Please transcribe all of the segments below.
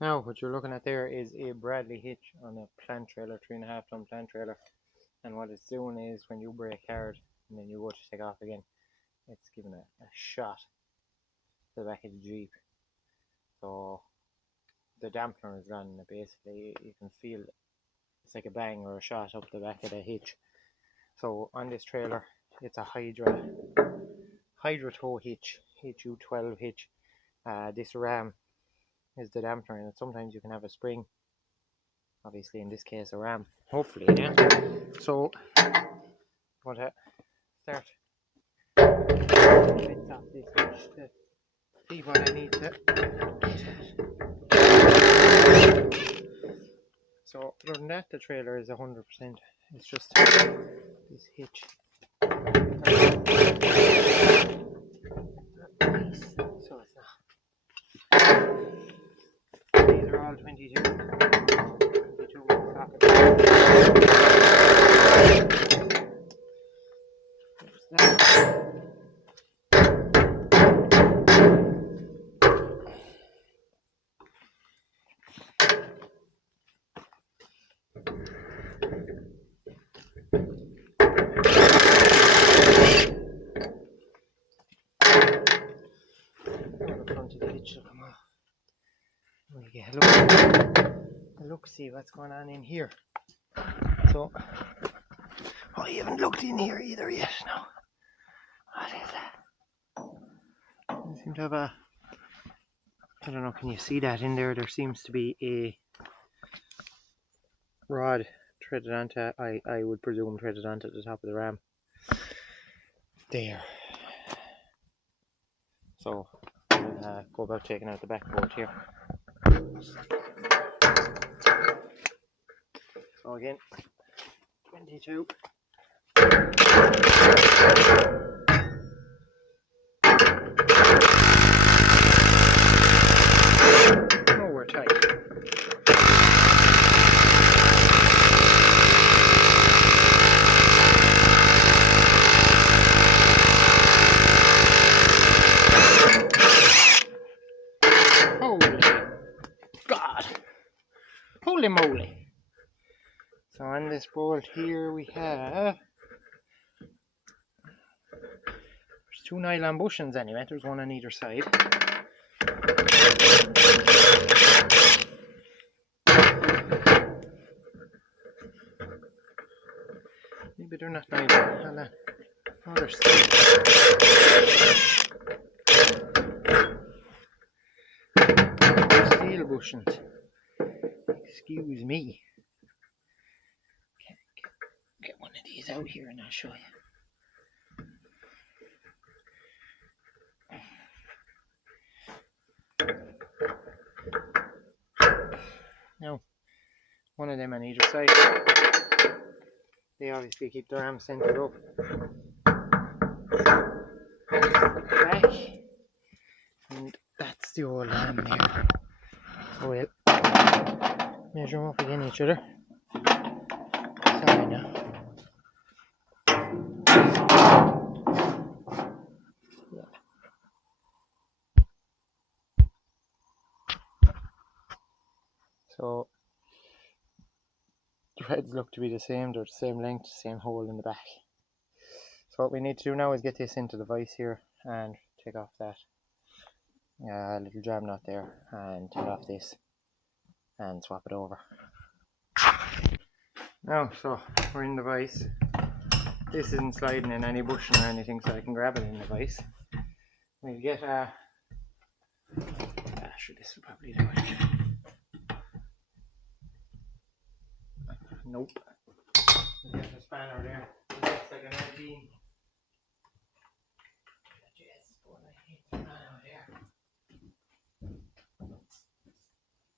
Now, what you're looking at there is a Bradley hitch on a plant trailer, 3.5 ton plant trailer. And what it's doing is when you brake hard and then you go to take off again, it's giving a shot to the back of the Jeep. So the dampener is gone, and basically you can feel it's like a bang or a shot up the back of the hitch. So on this trailer, it's a Hydra tow hitch, HU12 hitch. This ram is the dampener, and sometimes you can have a spring. Obviously, in this case, a ram. Hopefully, yeah. So, I'm going to start bits off this hitch to see what I need to get at. So, other than that, the trailer is 100%. It's just this hitch. So it's not. These are all 22 sockets. The front of the hitch will come off. We'll get a look, see what's going on in here. So, I haven't looked in here either yet. No. What is that? I seem to have a. I don't know, can you see that in there? There seems to be a rod threaded onto, I would presume threaded onto the top of the ram. There. So, we'll go about taking out the back bolt here. So again, 22. Nowhere tight. Holy God! Holy moly! So on this bolt here we have, there's 2 nylon bushings anyway, there's one on either side. Maybe they're not nylon, hold on. Oh, they're steel. Steel bushings. Excuse me. Get one of these out here and I'll show you. Now, one of them on either side. They obviously keep the ram centered up. Back. And that's the old ram there. So we'll measure them up against each other. Sorry now. So the threads look to be the same, they're the same length, same hole in the back. So what we need to do now is get this into the vise here and take off that little jam knot there and take off this and swap it over. Now, so we're in the vise. This isn't sliding in any bushing or anything, so I can grab it in the vise. We'll get sure, this will probably do it. Nope. We'll get the spanner there. It's like a 19.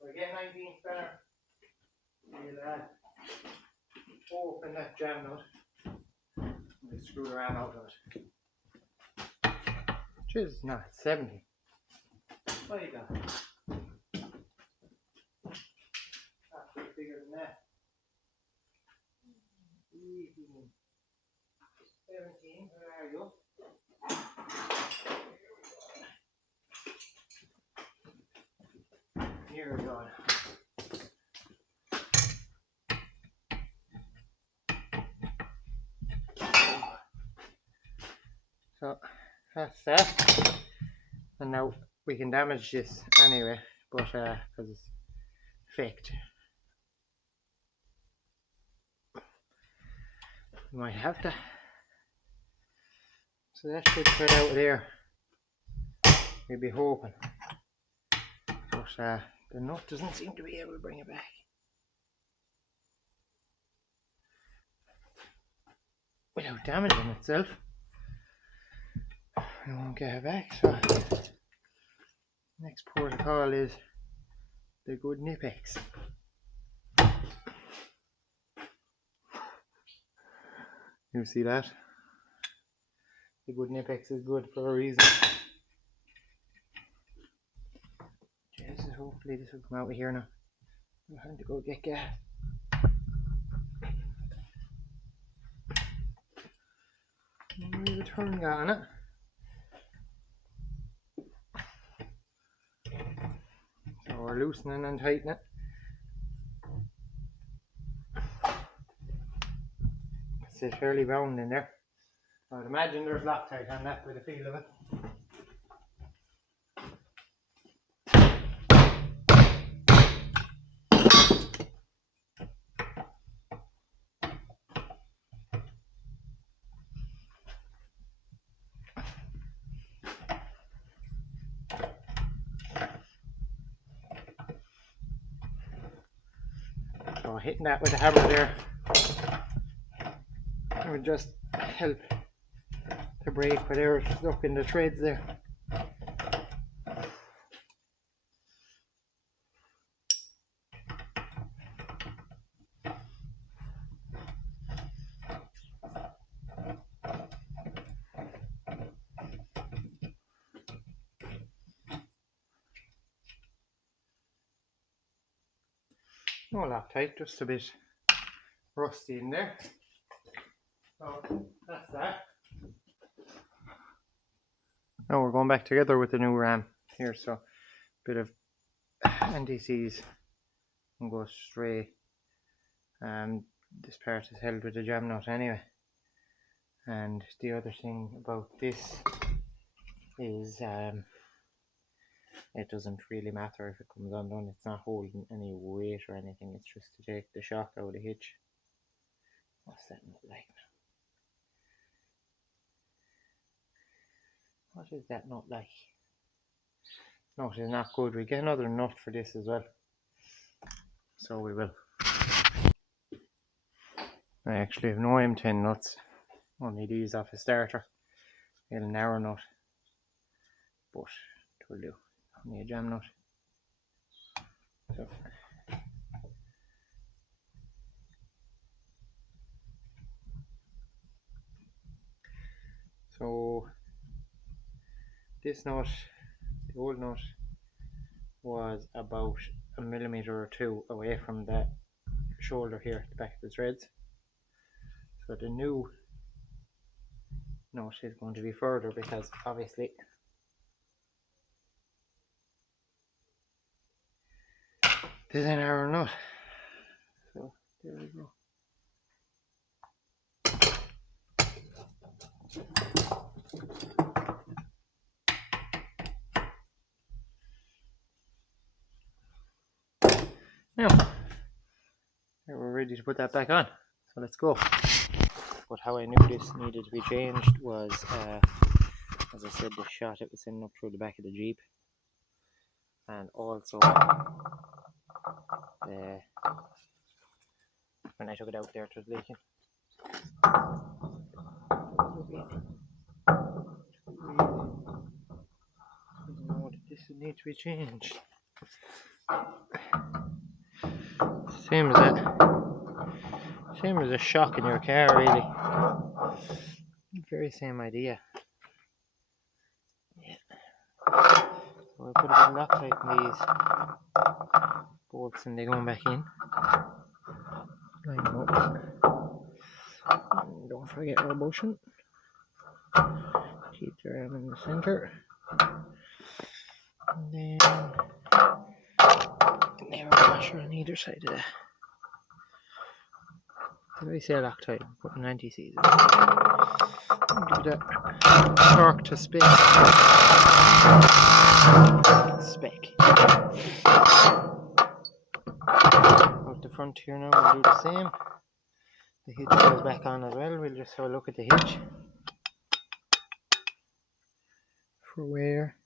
We'll get 19 spanner. We'll open that jam nut. We'll screw the ram out of it. Jeez, no, it's 70. What you got? That's pretty bigger than that. 17, where are you? here we go. So that's that. And now we can damage this anyway, but because it's faked. We might have to. So that should fit out there. We'll be hoping. But the nut doesn't seem to be able to bring it back. Without damaging itself. We won't get it back, so next port of call is the good Nipex. You see that? The good Nipex is good for a reason. Jesus, hopefully this will come out of here now. I'm having to go get gas. There's a turn guy on it. So we're loosening and tightening it. It's fairly round in there. I'd imagine there's Loctite on that by the feel of it. So hitting that with a hammer there would just help to break whatever's stuck in the threads there. No Loctite, just a bit rusty in there. So that's that. Now we're going back together with the new ram here, so a bit of anti-seize and go straight. This part is held with a jam nut anyway. And the other thing about this is it doesn't really matter if it comes undone. It's not holding any weight or anything. It's just to take the shock out of the hitch. What's that nut like now? What is that nut like? Nut is not good. We get another nut for this as well. So we will. I actually have no M10 nuts. Only these off a starter. A narrow nut. But it will do. Only a jam nut. So this nut, the old nut, was about 1 millimeter or 2 away from the shoulder here, the back of the threads. So the new nut is going to be further because obviously this is an narrow nut. So there we go. Now, we're ready to put that back on, so let's go. But how I knew this needed to be changed was, as I said, the shot it was sending up through the back of the Jeep, and also when I took it out there it was leaking. No, this would need to be changed. Same as a shock in your car, really. Very same idea. Yeah. So I put a bit of Loctite in these bolts and they're going back in. Line them up. And don't forget our bushing. Keep the ram in the center. And then washer on either side of that. Did I say Loctite? Putting anti-seize in. Give it a torque to spec. Out the front here now, we'll do the same. The hitch goes back on as well. We'll just have a look at the hitch for wear.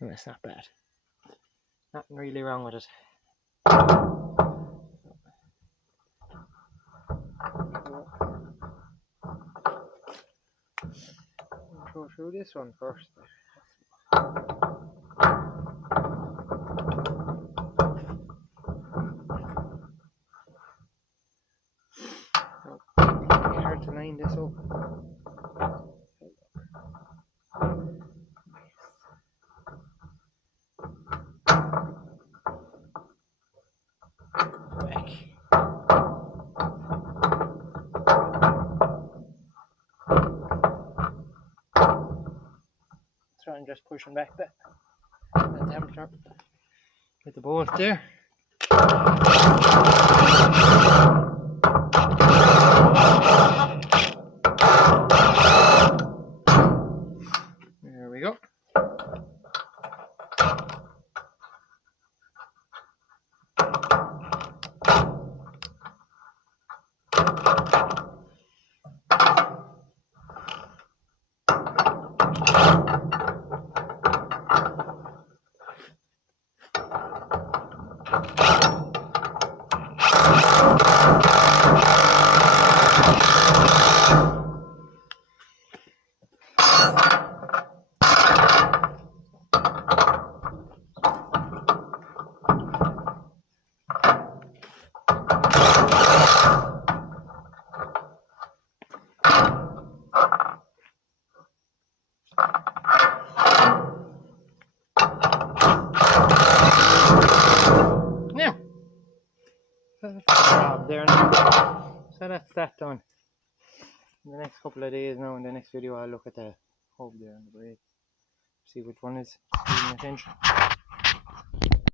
Oh, it's not bad. Nothing really wrong with it. I'll go through this one first. It's hard to line this up. Back. So I'm just pushing back that dampener with the bolt there. There we go. There now. So that's that done. In the next couple of days now, in the next video I'll look at the hub there on the brake, see which one is needing attention.